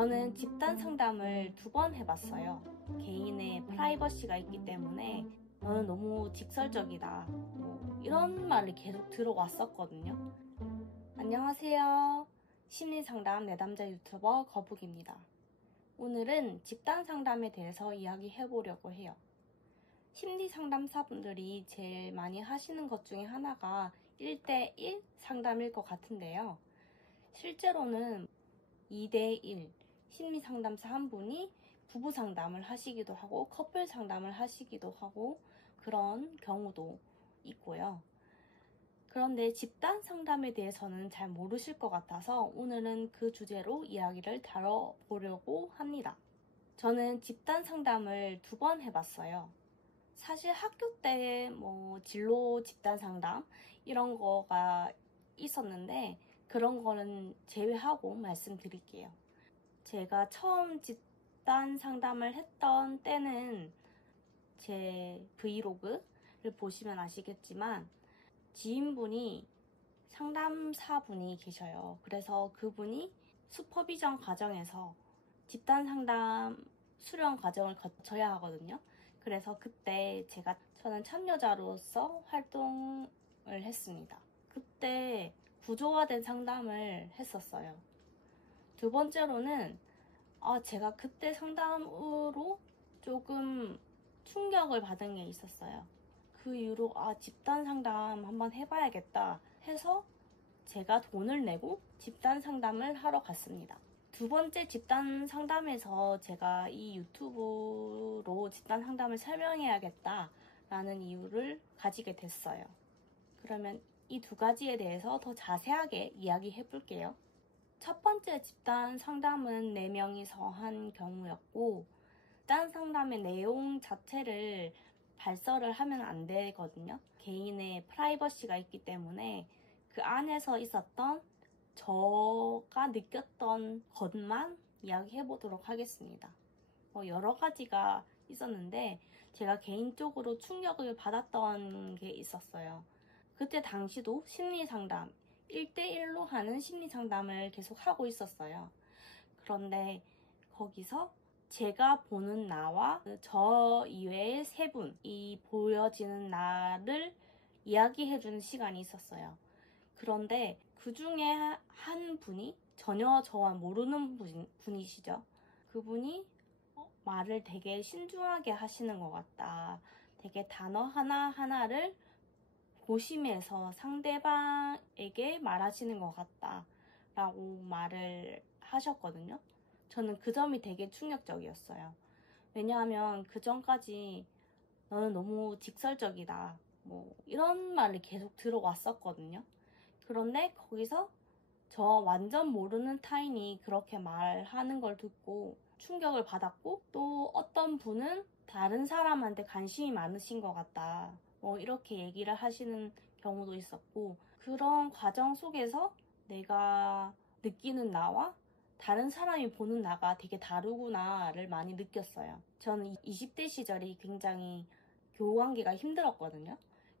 저는 집단 상담을 2번 해봤어요. 개인의 프라이버시가 있기 때문에 너는 너무 직설적이다. 이런 말을 계속 들어왔었거든요. 안녕하세요. 심리상담 내담자 유튜버 거북입니다. 오늘은 집단 상담에 대해서 이야기해보려고 해요. 심리상담사분들이 제일 많이 하시는 것 중에 하나가 1대1 상담일 것 같은데요. 실제로는 2대1 심리상담사 한 분이 부부 상담을 하시기도 하고 커플 상담을 하시기도 하고 그런 경우도 있고요. 그런데 집단 상담에 대해서는 잘 모르실 것 같아서 오늘은 그 주제로 이야기를 다뤄보려고 합니다. 저는 집단 상담을 2번 해봤어요. 사실 학교 때 진로 집단 상담 이런 거가 있었는데 그런 거는 제외하고 말씀드릴게요. 제가 처음 집단 상담을 했던 때는 제 브이로그를 보시면 아시겠지만 지인분이 상담사분이 계셔요. 그래서 그분이 슈퍼비전 과정에서 집단 상담 수련 과정을 거쳐야 하거든요. 그래서 그때 저는 참여자로서 활동을 했습니다. 그때 구조화된 상담을 했었어요. 2번째로는 제가 그때 상담으로 조금 충격을 받은 게 있었어요. 그 이후로 집단 상담 한번 해봐야겠다 해서 제가 돈을 내고 집단 상담을 하러 갔습니다. 2번째 집단 상담에서 제가 이 유튜브로 집단 상담을 설명해야겠다 라는 이유를 가지게 됐어요. 그러면 이 2가지에 대해서 더 자세하게 이야기해 볼게요. 첫 번째 집단 상담은 4명이서 한 경우였고 집단 상담의 내용 자체를 발설을 하면 안 되거든요. 개인의 프라이버시가 있기 때문에 그 안에서 있었던 제가 느꼈던 것만 이야기해 보도록 하겠습니다. 여러 가지가 있었는데 제가 개인적으로 충격을 받았던 게 있었어요. 그때 당시도 심리상담 1대1로 하는 심리상담을 계속 하고 있었어요. 그런데 거기서 제가 보는 나와 저 이외의 3분이 보여지는 나를 이야기해주는 시간이 있었어요. 그런데 그 중에 한 분이 전혀 저와 모르는 분이시죠. 그분이 말을 되게 신중하게 하시는 것 같다. 되게 단어 하나하나를 고심해서 상대방에게 말하시는 것 같다 라고 말을 하셨거든요. 저는 그 점이 되게 충격적이었어요. 왜냐하면 그 전까지 너는 너무 직설적이다 이런 말을 계속 들어왔었거든요. 그런데 거기서 저 완전 모르는 타인이 그렇게 말하는 걸 듣고 충격을 받았고, 또 어떤 분은 다른 사람한테 관심이 많으신 것 같다 이렇게 얘기를 하시는 경우도 있었고, 그런 과정 속에서 내가 느끼는 나와 다른 사람이 보는 나가 되게 다르구나를 많이 느꼈어요. 저는 20대 시절이 굉장히 교우관계가 힘들었거든요.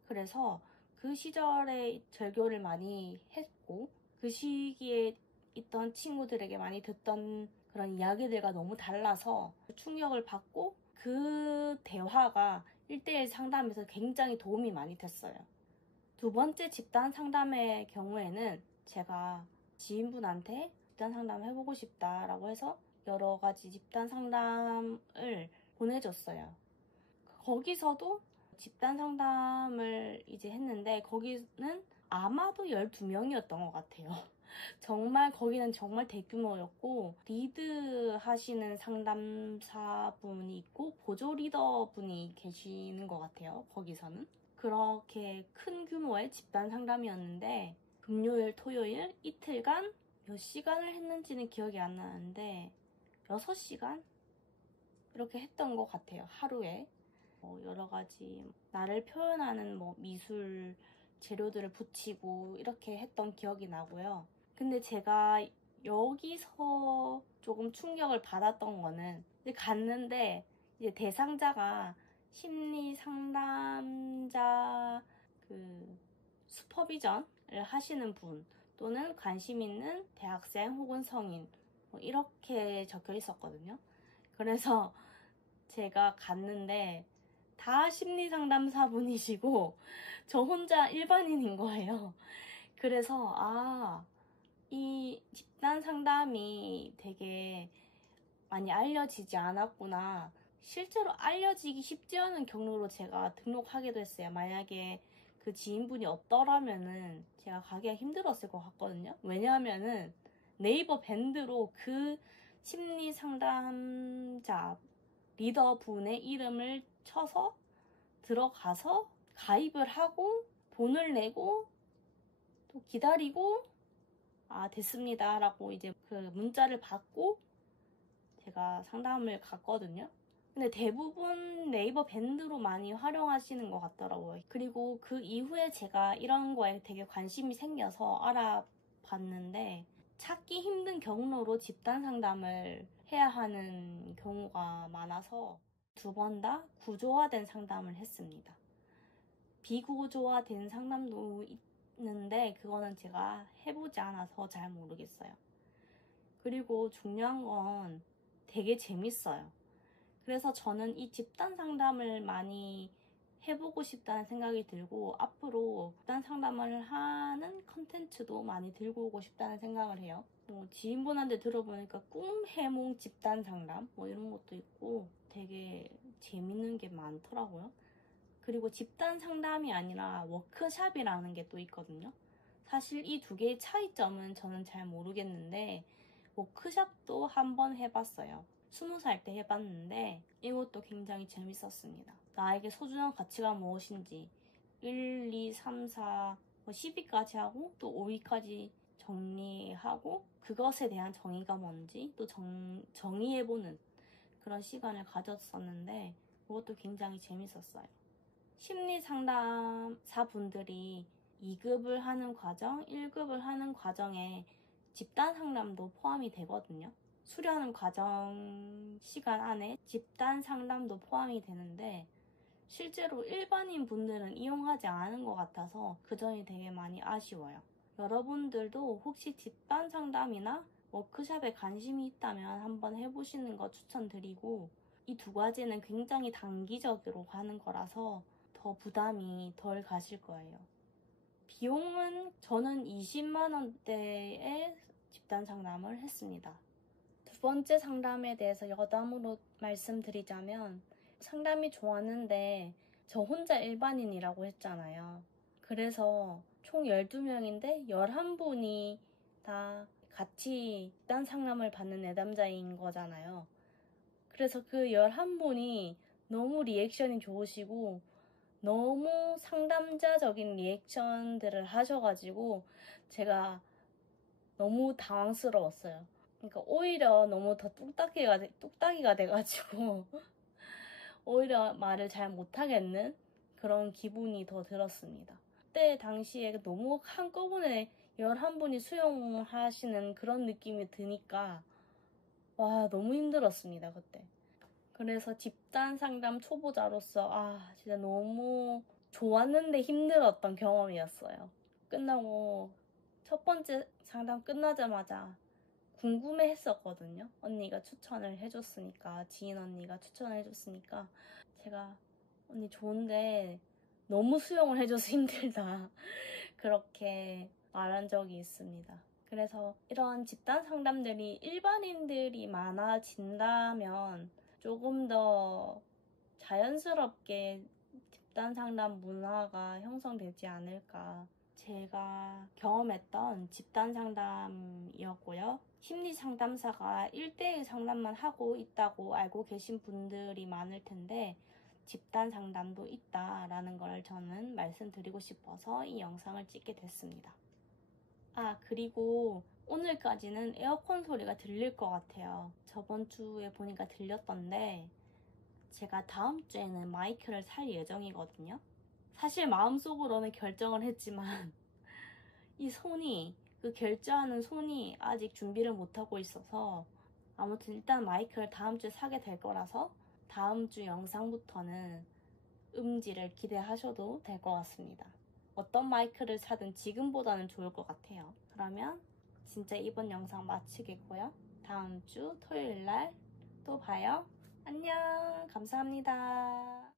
그래서 그 시절에 절교를 많이 했고 그 시기에 있던 친구들에게 많이 듣던 그런 이야기들과 너무 달라서 충격을 받고 그 대화가 1대1 상담에서 굉장히 도움이 많이 됐어요. 2번째 집단 상담의 경우에는 제가 지인분한테 집단 상담 해보고 싶다라고 해서 여러 가지 집단 상담을 보내줬어요. 거기서도 집단 상담을 이제 했는데 거기는 아마도 12명이었던 것 같아요. 거기는 정말 대규모였고 리드 하시는 상담사분이 있고 보조 리더분이 계시는 것 같아요. 거기서는 그렇게 큰 규모의 집단 상담이었는데 금요일, 토요일 이틀간 몇 시간을 했는지는 기억이 안 나는데 6시간? 이렇게 했던 것 같아요. 하루에 여러 가지 나를 표현하는 미술 재료들을 붙이고 이렇게 했던 기억이 나고요. 근데 제가 여기서 조금 충격을 받았던 거는 이제 갔는데 이제 대상자가 심리 상담자 슈퍼비전을 하시는 분 또는 관심 있는 대학생 혹은 성인 뭐 이렇게 적혀 있었거든요. 그래서 제가 갔는데 다 심리상담사분이시고 저 혼자 일반인인 거예요. 그래서 이 집단 상담이 되게 많이 알려지지 않았구나. 실제로 알려지기 쉽지 않은 경로로 제가 등록하기도 했어요. 만약에 그 지인분이 없더라면은 제가 가기가 힘들었을 것 같거든요. 왜냐하면은 네이버 밴드로 그 심리 상담자 리더분의 이름을 쳐서 들어가서 가입을 하고 돈을 내고 또 기다리고 됐습니다 라고 이제 그 문자를 받고 제가 상담을 갔거든요. 근데 대부분 네이버 밴드로 많이 활용하시는 것 같더라고요. 그리고 그 이후에 제가 이런 거에 되게 관심이 생겨서 알아봤는데 찾기 힘든 경로로 집단 상담을 해야 하는 경우가 많아서 2번 다 구조화된 상담을 했습니다. 비구조화된 상담도 있는데 그거는 제가 해보지 않아서 잘 모르겠어요. 그리고 중요한 건 되게 재밌어요. 그래서 저는 이 집단 상담을 많이 해보고 싶다는 생각이 들고 앞으로 집단 상담을 하는 컨텐츠도 많이 들고 오고 싶다는 생각을 해요. 지인분한테 들어보니까 꿈 해몽 집단 상담 뭐 이런 것도 있고 되게 재밌는 게 많더라고요. 그리고 집단 상담이 아니라 워크샵이라는 게 또 있거든요. 사실 이 두 개의 차이점은 저는 잘 모르겠는데 워크샵도 한번 해봤어요. 20살 때 해봤는데 이것도 굉장히 재밌었습니다. 나에게 소중한 가치가 무엇인지 1, 2, 3, 4, 10위까지 하고 또 5위까지 정리하고 그것에 대한 정의가 뭔지 또 정의해보는 그런 시간을 가졌었는데 그것도 굉장히 재밌었어요. 심리 상담사분들이 2급을 하는 과정, 1급을 하는 과정에 집단 상담도 포함이 되거든요. 수료하는 과정 시간 안에 집단 상담도 포함이 되는데 실제로 일반인 분들은 이용하지 않은 것 같아서 그 점이 되게 많이 아쉬워요. 여러분들도 혹시 집단 상담이나 워크샵에 관심이 있다면 한번 해보시는 거 추천드리고 이 두 가지는 굉장히 단기적으로 가는 거라서 더 부담이 덜 가실 거예요. 비용은 저는 20만 원대의 집단 상담을 했습니다. 2번째 상담에 대해서 여담으로 말씀드리자면 상담이 좋았는데 저 혼자 일반인이라고 했잖아요. 그래서 총 12명인데 11분이 다 같이 집단 상담을 받는 내담자인 거잖아요. 그래서 그 11분이 너무 리액션이 좋으시고 너무 상담자적인 리액션들을 하셔가지고 제가 너무 당황스러웠어요. 그러니까 오히려 너무 더 뚝딱이가 돼가지고 오히려 말을 잘 못하겠는 그런 기분이 더 들었습니다. 그때 당시에 너무 한꺼번에 11분이 수용하시는 그런 느낌이 드니까 와 너무 힘들었습니다 그때. 그래서 집단 상담 초보자로서 진짜 너무 좋았는데 힘들었던 경험이었어요. 끝나고 첫 번째 상담 끝나자마자 궁금해 했었거든요. 언니가 추천을 해줬으니까, 지인 언니가 추천을 해줬으니까 제가 언니 좋은데 너무 수용을 해줘서 힘들다 그렇게 말한 적이 있습니다. 그래서 이런 집단 상담들이 일반인들이 많아진다면 조금 더 자연스럽게 집단 상담 문화가 형성되지 않을까. 제가 경험했던 집단 상담이었고요. 심리 상담사가 1대1 상담만 하고 있다고 알고 계신 분들이 많을 텐데 집단 상담도 있다라는 걸 저는 말씀드리고 싶어서 이 영상을 찍게 됐습니다. 그리고 오늘까지는 에어컨 소리가 들릴 것 같아요. 저번 주에 보니까 들렸던데 제가 다음 주에는 마이크를 살 예정이거든요. 사실 마음속으로는 결정을 했지만 그 결제하는 손이 아직 준비를 못하고 있어서 아무튼 일단 마이크를 다음 주에 사게 될 거라서 다음 주 영상부터는 음질을 기대하셔도 될 것 같습니다. 어떤 마이크를 사든 지금보다는 좋을 것 같아요. 그러면 진짜 이번 영상 마치겠고요. 다음 주 토요일 날 또 봐요. 안녕. 감사합니다.